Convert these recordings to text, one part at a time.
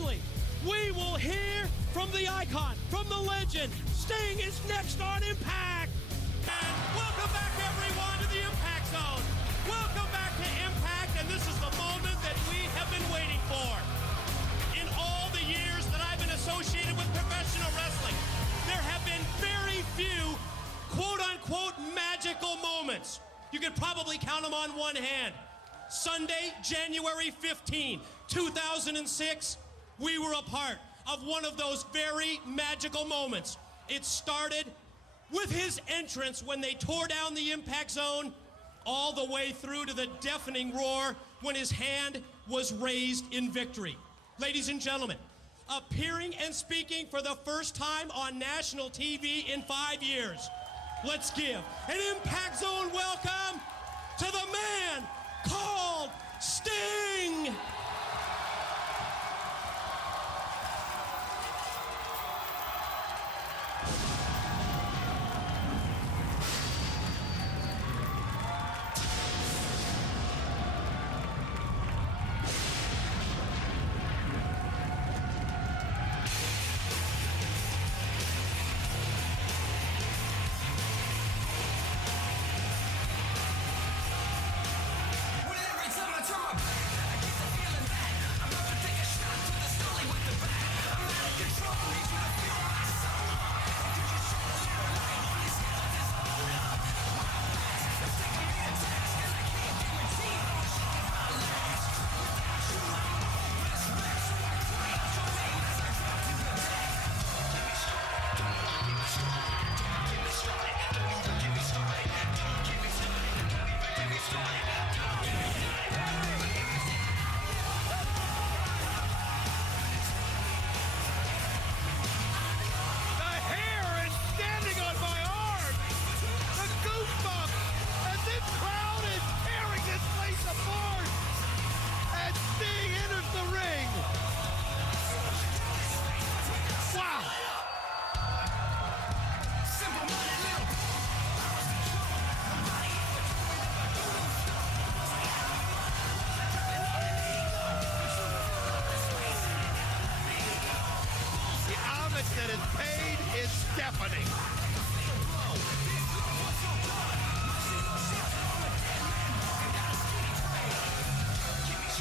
finally, we will hear from the icon, from the legend. Sting is next on Impact. And welcome back, everyone, to the Impact Zone. Welcome back to Impact, and this is the moment that we have been waiting for. In all the years that I've been associated with professional wrestling, there have been very few quote-unquote magical moments. You could probably count them on one hand. Sunday, January 15, 2006, we were a part of one of those very magical moments. It started with his entrance when they tore down the Impact Zone, all the way through to the deafening roar when his hand was raised in victory. Ladies and gentlemen, appearing and speaking for the first time on national TV in 5 years, let's give an Impact Zone welcome to the man called Sting!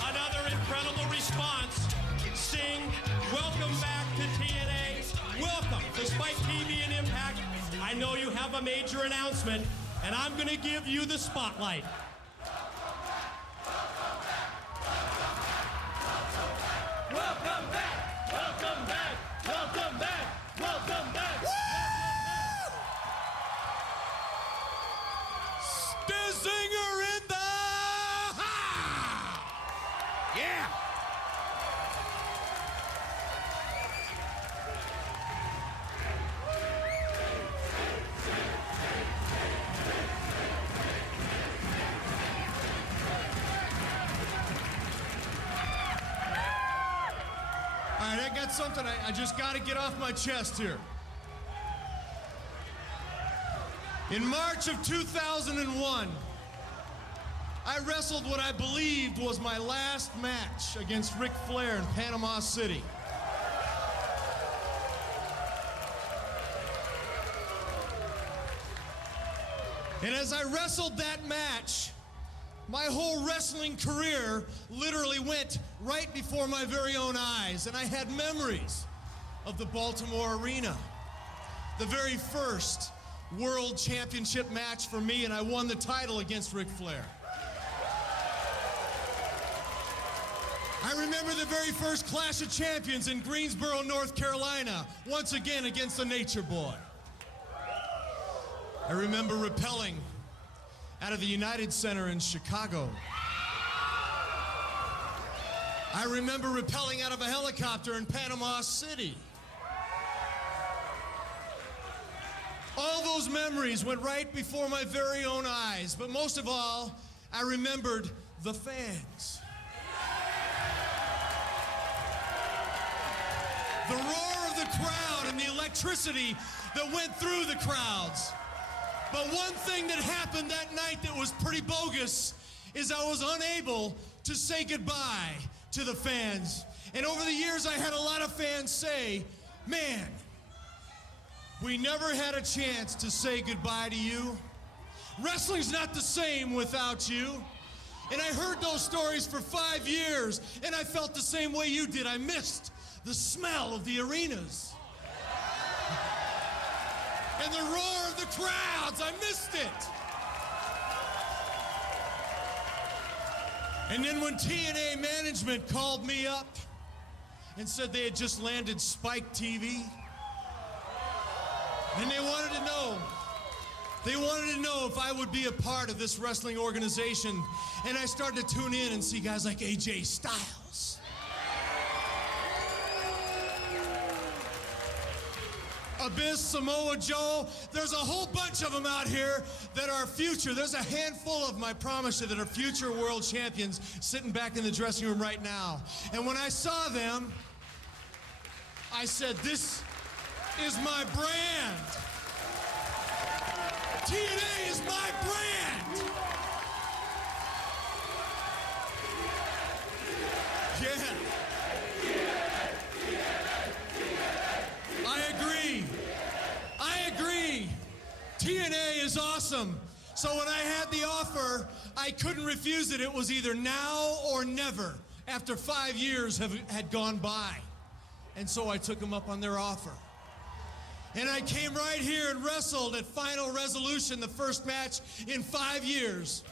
Another incredible response. Sting, welcome back to TNA. Welcome to Spike TV and Impact. I know you have a major announcement, and I'm going to give you the spotlight. Welcome back! Welcome back! Welcome back! Welcome back! Stizinger in the house! Yeah! All right, I got something I just got to get off my chest here. In March of 2001, I wrestled what I believed was my last match against Ric Flair in Panama City. And as I wrestled that match, my whole wrestling career literally went right before my very own eyes, and I had memories of the Baltimore Arena, the very first World Championship match for me, and I won the title against Ric Flair. I remember the very first Clash of Champions in Greensboro, North Carolina, once again against the Nature Boy. I remember rappelling out of the United Center in Chicago. I remember rappelling out of a helicopter in Panama City. All those memories went right before my very own eyes, but most of all, I remembered the fans. The roar of the crowd and the electricity that went through the crowds. But one thing that happened that night that was pretty bogus is I was unable to say goodbye to the fans. And over the years, I had a lot of fans say, man, we never had a chance to say goodbye to you. Wrestling's not the same without you. And I heard those stories for 5 years, and I felt the same way you did. I missed the smell of the arenas. And the roar of the crowds, I missed it. And then when TNA management called me up and said they had just landed Spike TV, and they wanted to know if I would be a part of this wrestling organization. And I started to tune in and see guys like AJ Styles, Abyss, Samoa Joe. There's a whole bunch of them out here that are future. There's a handful of them, I promise you, that are future world champions sitting back in the dressing room right now. And when I saw them, I said, this is my brand. TNA is my brand. Yeah. I agree. TNA is awesome. So when I had the offer, I couldn't refuse it. It was either now or never after 5 years had gone by. And so I took them up on their offer. And I came right here and wrestled at Final Resolution, the first match in 5 years.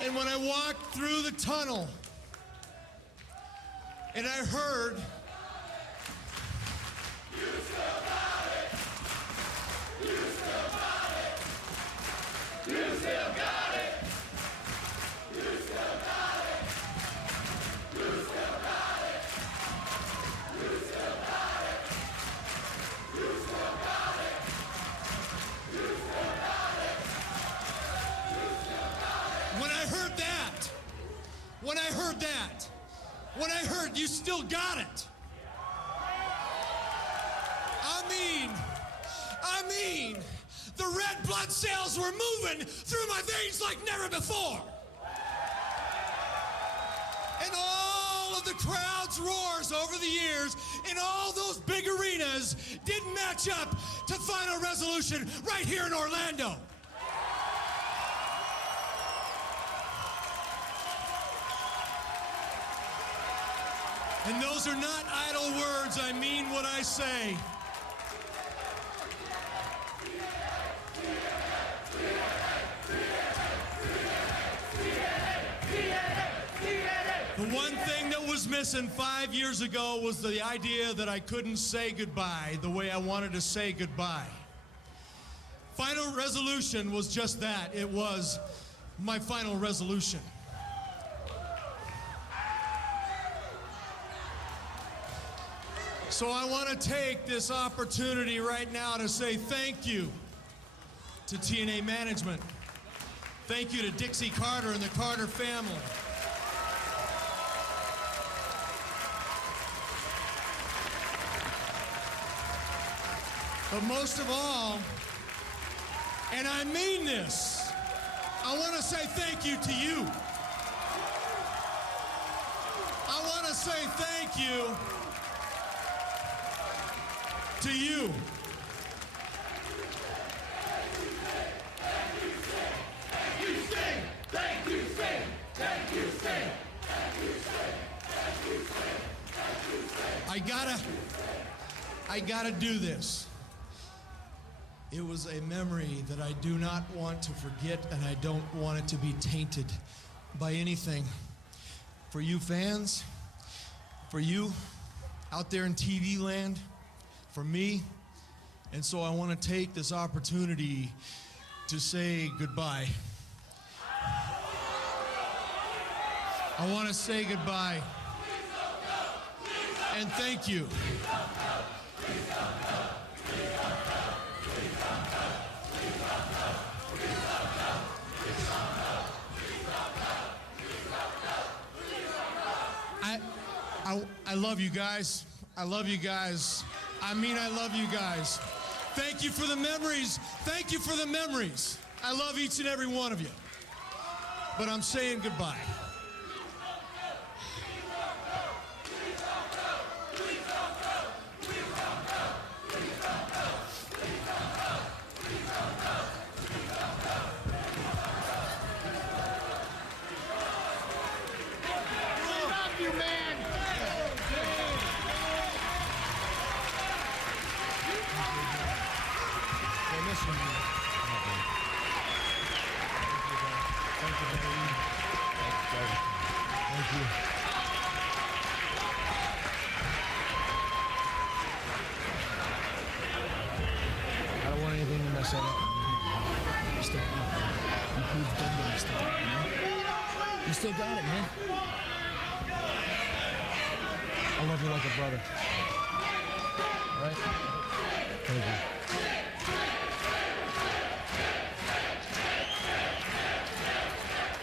And when I walked through the tunnel, and I heard, you still got it. You still got it. You still got it. You still got it. You still got it. You still got it. You still got it. You still got it. You still got it. When I heard that, when I heard you still got it, I mean, the red blood cells were moving through my veins like never before. And all of the crowd's roars over the years in all those big arenas didn't match up to Final Resolution right here in Orlando. And those are not idle words. I mean what I say. The one thing that was missing 5 years ago was the idea that I couldn't say goodbye the way I wanted to say goodbye. Final Resolution was just that. It was my final resolution. So I want to take this opportunity right now to say thank you to TNA management. Thank you to Dixie Carter and the Carter family. But most of all, and I mean this, I want to say thank you to you. I want to say thank you to you. I gotta do this. It was a memory that I do not want to forget, and I don't want it to be tainted by anything. For you fans, for you out there in TV land, for me, and so I want to take this opportunity to say goodbye. I want to say goodbye and thank you. I love you guys. I love you guys. I mean, I love you guys. Thank you for the memories. Thank you for the memories. I love each and every one of you. but I'm saying goodbye. I don't want anything to mess that up. You still, you proved dumb, you still, you still got it, man. I love you like a brother. All right? Thank you.